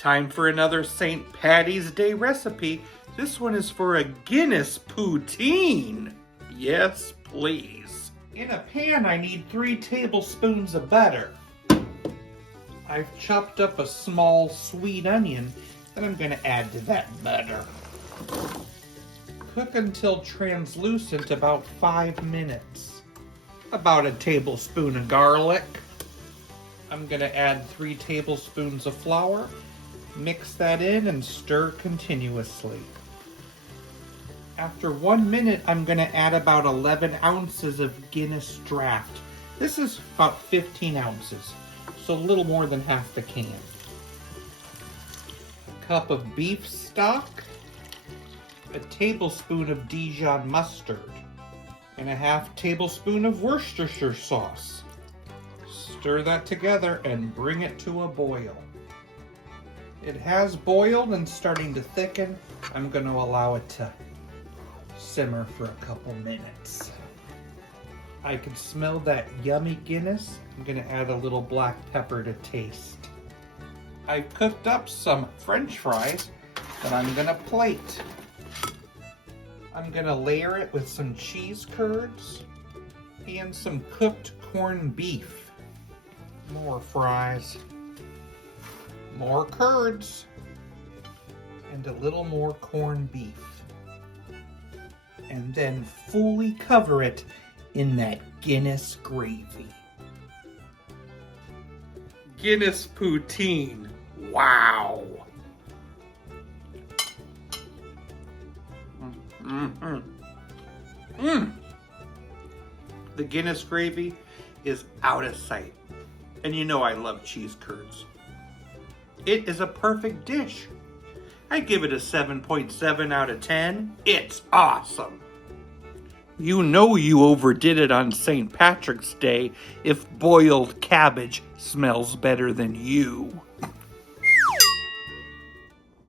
Time for another St. Patty's Day recipe. This one is for a Guinness Poutine. Yes, please. In a pan, I need 3 tablespoons of butter. I've chopped up a small sweet onion that I'm going to add to that butter. Cook until translucent, about 5 minutes. About a tablespoon of garlic. I'm going to add 3 tablespoons of flour. Mix that in and stir continuously. After 1 minute, I'm going to add about 11 ounces of Guinness draft. This is about 15 ounces, so a little more than half the can. A cup of beef stock, a tablespoon of Dijon mustard, and a half tablespoon of Worcestershire sauce. Stir that together and bring it to a boil. It has boiled and starting to thicken. I'm going to allow it to simmer for a couple minutes. I can smell that yummy Guinness. I'm going to add a little black pepper to taste. I've cooked up some French fries that I'm going to plate. I'm going to layer it with some cheese curds and some cooked corned beef. More fries. More curds, and a little more corned beef. And then fully cover it in that Guinness gravy. Guinness Poutine. Wow. The Guinness gravy is out of sight. And you know I love cheese curds. It is a perfect dish. I give it a 7.7 out of 10. It's awesome. You know you overdid it on St. Patrick's Day if boiled cabbage smells better than you.